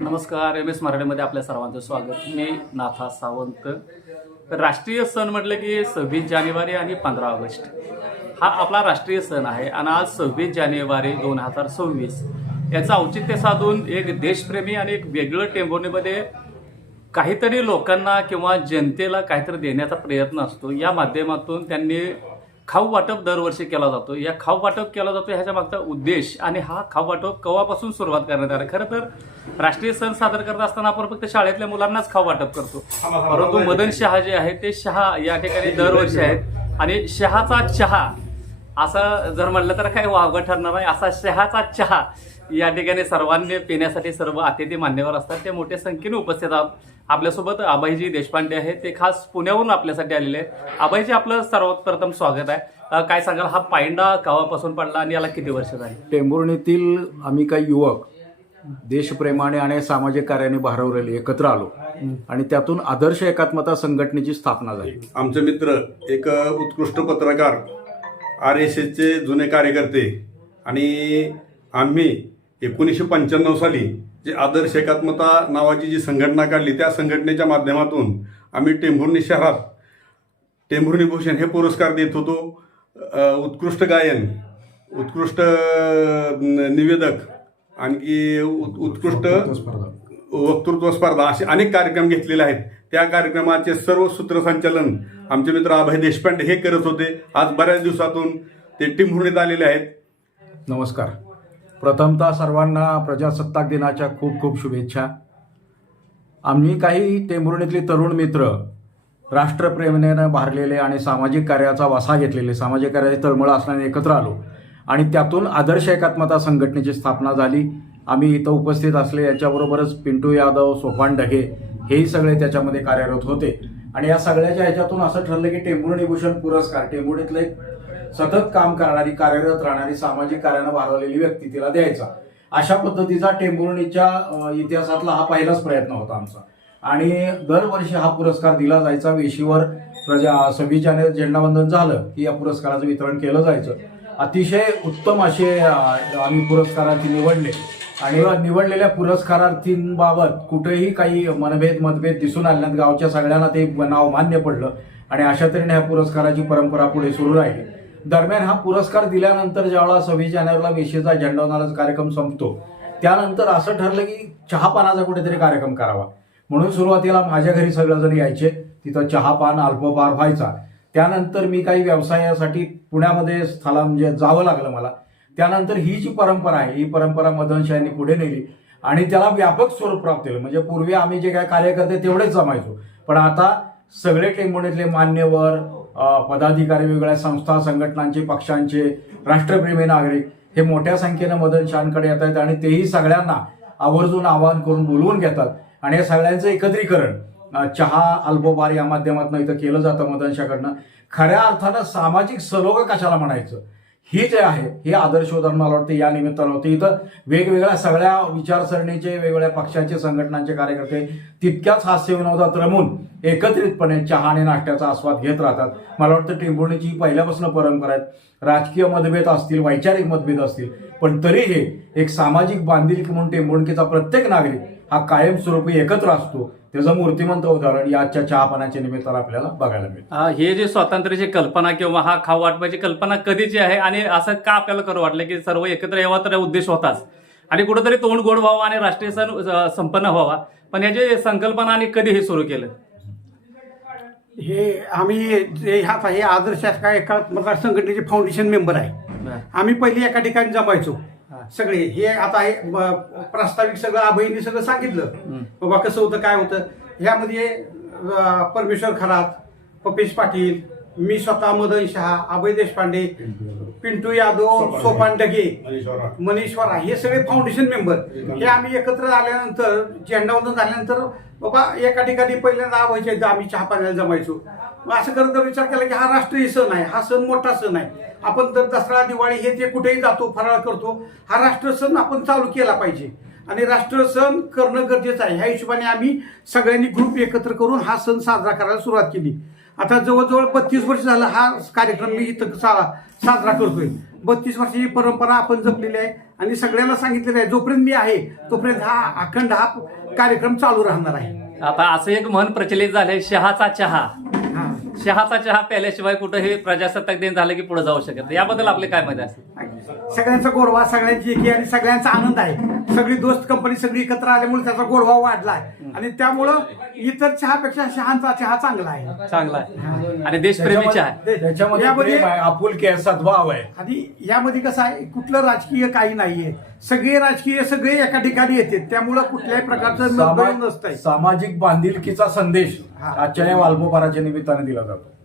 नमस्कार. M S मराठीमध्ये आपल्या सर्वांचं स्वागत. मी नाथा सावंत. राष्ट्रीय सण म्हटलं की 26 जानेवारी आणि 15 ऑगस्ट हा आपला राष्ट्रीय सण आहे. आणि आज 26 जानेवारी 2026 याचं औचित्य साधून एक देशप्रेमी आणि एक वेगळं टेंभुर्णीमध्ये काहीतरी लोकांना किंवा जनतेला काहीतरी देण्याचा प्रयत्न असतो. या माध्यमातून त्यांनी खाऊ वाटप दरवर्षी केला जातो. या खाऊ वाटप केला जातो ह्याच्या मागचा उद्देश आणि हा खाऊ वाटप केव्हापासून सुरुवात करण्यात आली. खरं तर राष्ट्रीय सण सादर करत असताना आपण फक्त शाळेतल्या मुलांनाच खाऊ वाटप करतो, परंतु मदन शहा जे आहे ते शहा या ठिकाणी दरवर्षी आहेत. आणि शहाचा चहा असं जर म्हणलं तर काही वावगं ठरणार नाही. असा शहाचा चहा या ठिकाणी सर्वांनी पिण्यासाठी सर्व अतिथी मान्यवर असतात. ते मोठ्या संख्येने उपस्थित आहात. आपल्यासोबत अभयजी देशपांडे आहे, ते खास पुण्याहून आपल्यासाठी आलेले आहेत. अभयजी, आपलं सर्वात प्रथम स्वागत आहे. काय सांगाल, हा पायंडा केव्हापासून पडला आणि याला किती वर्ष झाली? टेंभुर्णीतील आम्ही काही युवक देशप्रेमाने आणि सामाजिक कार्याने भारवलेले एकत्र आलो आणि त्यातून आदर्श एकात्मता संघटनेची स्थापना झाली. आमचे मित्र एक उत्कृष्ट पत्रकार, RSSचे जुने कार्यकर्ते आणि आम्ही 1995 साली जे आदर्श एकात्मता नावाची जी संघटना काढली, त्या संघटनेच्या माध्यमातून आम्ही टेंभुर्णी शहरात टेंभुर्णी भूषण हे पुरस्कार देत होतो. उत्कृष्ट गायन, उत्कृष्ट निवेदक, आणखी उत्कृष्ट वक्तृत्व स्पर्धा असे अनेक कार्यक्रम घेतलेले आहेत. त्या कार्यक्रमाचे सर्व सूत्रसंचालन आमचे मित्र अभय देशपांडे हे करत होते. आज बऱ्याच दिवसातून ते टेंभुर्णीत आलेले आहेत. नमस्कार. प्रथमतः सर्वांना प्रजासत्ताक दिनाच्या खूप खूप शुभेच्छा. आम्ही काही टेंभुर्णीतले तरुण मित्र राष्ट्रप्रेरणेनं भारलेले आणि सामाजिक कार्याचा वसा घेतलेले, सामाजिक कार्याची तळमळ असल्याने एकत्र आलो आणि त्यातून आदर्श एकात्मता संघटनेची स्थापना झाली. आम्ही इथं उपस्थित असले याच्याबरोबरच पिंटू यादव, सोपान ढगे हेही सगळे त्याच्यामध्ये कार्यरत होते. आणि या सगळ्याच्या ह्याच्यातून असं ठरलं की टेंभुर्णी भूषण पुरस्कार टेंभुर्णीतलं एक सतत काम करणारी, कार्यरत राहणारी, सामाजिक कार्यानं भारवलेली व्यक्ती तिला द्यायचा. अशा पद्धतीचा टेंभुर्णीच्या इतिहासातला हा पहिलाच प्रयत्न होता आमचा. आणि दरवर्षी हा पुरस्कार दिला जायचा. वेशीवर 26 जानेवारी झेंडावंदन झालं की या पुरस्काराचं वितरण केलं जायचं. अतिशय उत्तम असे आम्ही पुरस्कारार्थी निवडले आणि निवडलेल्या पुरस्कारार्थींबाबत कुठेही काही मतभेद दिसून आले नाहीत. गावच्या सगळ्यांना ते नाव मान्य पडलं आणि अशा तऱ्हेने ह्या पुरस्काराची परंपरा पुढे सुरू राहिली. दरम्यान हा पुरस्कार दिल्यानंतर ज्यावेळेला 26 जानेवारीला वेशीचा झेंडावंदनाचा कार्यक्रम संपतो, त्यानंतर असं ठरलं की चहापानाचा कुठेतरी कार्यक्रम करावा. म्हणून सुरुवातीला माझ्या घरी सगळेजण यायचे. तिथं चहापान, अल्पहार व्हायचा. त्यानंतर मी काही व्यवसायासाठी पुण्यामध्ये म्हणजे जावं लागलं मला. त्यानंतर ही जी परंपरा आहे, ही परंपरा मदनशाहींनी पुढे नेली आणि त्याला व्यापक स्वरूप प्राप्त केलं. म्हणजे पूर्वी आम्ही जे काय कार्यकर्ते तेवढेच जमायचो, पण आता सगळे टेंभुर्णीतले मान्यवर, पदाधिकारी, वेगवेगळ्या संस्था, संघटनांचे, पक्षांचे, राष्ट्रप्रेमी नागरिक हे मोठ्या संख्येनं मदनशाहींकडे येत आहेत आणि तेही सगळ्यांना आवर्जून आवाहन करून बोलवून घेतात. आणि या सगळ्यांचं एकत्रीकरण चहा, अल्पोपहार या माध्यमातून इथं केलं जातं मदनशाकडनं. खऱ्या अर्थानं सामाजिक सलोखा कशाला म्हणायचं, ही जे आहे हे आदर्श उदाहरण मला वाटतं या निमित्तानं होते. इथं वेगवेगळ्या सगळ्या विचारसरणीचे, वेगवेगळ्या पक्षाचे, संघटनांचे कार्यकर्ते तितक्याच हास्यविनोदात रमून एकत्रितपणे चहा आणि नाश्त्याचा आस्वाद घेत राहतात. मला वाटतं टेंभुर्णीची ही पहिल्यापासून परंपरा आहे. राजकीय मतभेद असतील, वैचारिक मतभेद असतील, पण तरी हे एक सामाजिक बांधिलकी म्हणून टेंभुर्णीचा प्रत्येक नागरिक हा कायमस्वरूपी एकत्र असतो. त्याचं मूर्तिमंत उदाहरण याच्या चहापानाच्या निमित्तानं आपल्याला बघायला मिळतं. हे जे स्वातंत्र्याची कल्पना किंवा हा खाऊ वाटपाची कल्पना कधीची आहे आणि असं का आपल्याला करू वाटलं की सर्व एकत्र यावा, तर उद्देश होताच आणि कुठेतरी तोंड गोड व्हावा आणि राष्ट्रीय सण संपन्न व्हावा. पण याची संकल्पना आणि कधी हे सुरू केलं? हे आम्ही हे आदर्श एकात्मता संघटनेचे फाउंडेशन मेंबर आहे. आम्ही पहिले एका ठिकाणी जमायचो सगळे. हे आता हे प्रास्ताविक सगळं अभयनी सगळं सांगितलं बाबा कसं होतं, काय होतं. ह्यामध्ये परमेश्वर खरात, पपेश पाटील, मी स्वतः, मदन शहा, अभय देशपांडे, पिंटू यादव, सोपान ढगे, मनीश्वरा हे सगळे फाउंडेशन मेंबर. हे आम्ही एकत्र आल्यानंतर, झेंडावंदन झाल्यानंतर बाबा एका ठिकाणी पहिल्यांदा व्हायचे आम्ही चहा पाण्याला जमायचो. असं करत विचार केला की हा राष्ट्रीय सण आहे, हा सण मोठा सण आहे. आपण तर दसरा, दिवाळी हे ते कुठेही जातो, फराळ करतो. हा राष्ट्र सण आपण चालू केला पाहिजे आणि राष्ट्र सण करणं गरजेचं आहे. ह्या हिशोबाने आम्ही सगळ्यांनी ग्रुप एकत्र करून हा सण साजरा करायला सुरुवात केली. आता जवळजवळ 32 वर्ष झालं हा कार्यक्रम मी इथं साजरा करतोय. 32 वर्षाची परंपरा आपण जपलेली आहे आणि सगळ्यांना सांगितलेलं आहे जोपर्यंत मी आहे तोपर्यंत हा अखंड हा कार्यक्रम चालू राहणार आहे. आता असं एक म्हण प्रचलित झालंय, शहाचा चहा. हा. शहाचा चहा प्यायल्याशिवाय कुठेही प्रजासत्ताक दिन झालं की पुढे जाऊ शकत नाही. याबद्दल आपले काय मत असेल? सगळ्यांचा गोडवा, सगळ्यांची एकी आणि सगळ्यांचा आनंद आहे. सगळी दोस्त कंपनी सगळी एकत्र आल्यामुळे त्याचा गोडवा वाढला आहे आणि त्यामुळं इतर चहापेक्षा शहांचा चहा चांगला आहे. चांगला आहे आणि देशप्रेमी चहा आहे. त्याच्यामध्ये यामध्ये- प्रेम आहे, आपुलकी आहे, सद्भाव आहे. आणि यामध्ये कसं आहे, कुठलं राजकीय काही नाहीये. सगळे राजकीय सगळे एका ठिकाणी येते, त्यामुळं कुठल्याही प्रकारचं मतभेद नसतंय. सामाजिक बांधिलकीचा संदेश हा. आजच्या या वाल्पोपाराच्या निमित्ताने दिला जातो.